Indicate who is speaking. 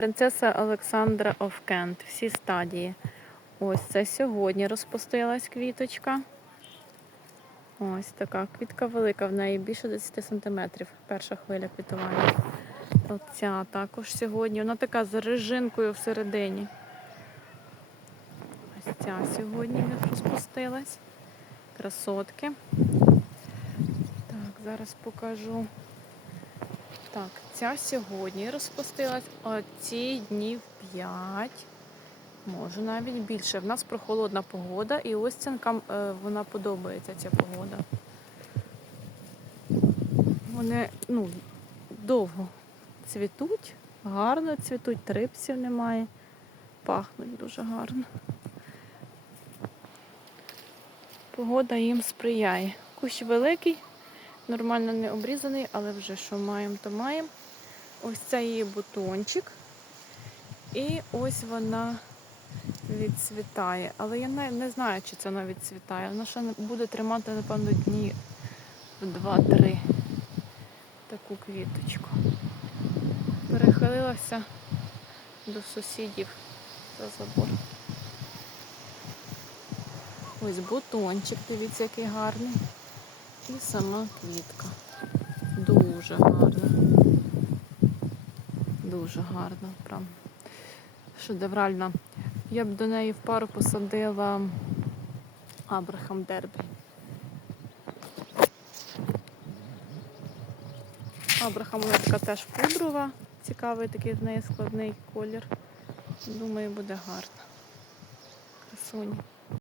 Speaker 1: Принцеса Олександра Kent. Всі стадії. Ось це сьогодні розпустилась квіточка. Ось така квітка велика, в неї більше 10 см. Перша хвиля квітування. Оця також сьогодні. Вона така з режинкою всередині. Ось ця сьогодні в них розпустилась. Красотки. Так, зараз покажу. Так, ця сьогодні розпустилась, а ці днів 5, може навіть більше. В нас прохолодна погода, і Остінкам е, вона подобається ця погода. Вони ну, довго цвітуть, гарно цвітуть, трипсів немає, пахнуть дуже гарно. Погода їм сприяє. Кущ великий, нормально не обрізаний, але вже що маємо, то маємо. Ось це її бутончик. І ось вона відцвітає. Але я не, знаю, чи це вона відцвітає. Вона ще буде тримати, напевно, дні два-три таку квіточку. Перехилилася до сусідів за забор. Ось бутончик, дивіться, який гарний. І сама квітка. Дуже гарна. Дуже гарна, прям шедевральна. Я б до неї в пару посадила Абрахам Дербі. Абрахам така теж пудрова. Цікавий такий в неї складний колір. Думаю, буде гарно. Красуні.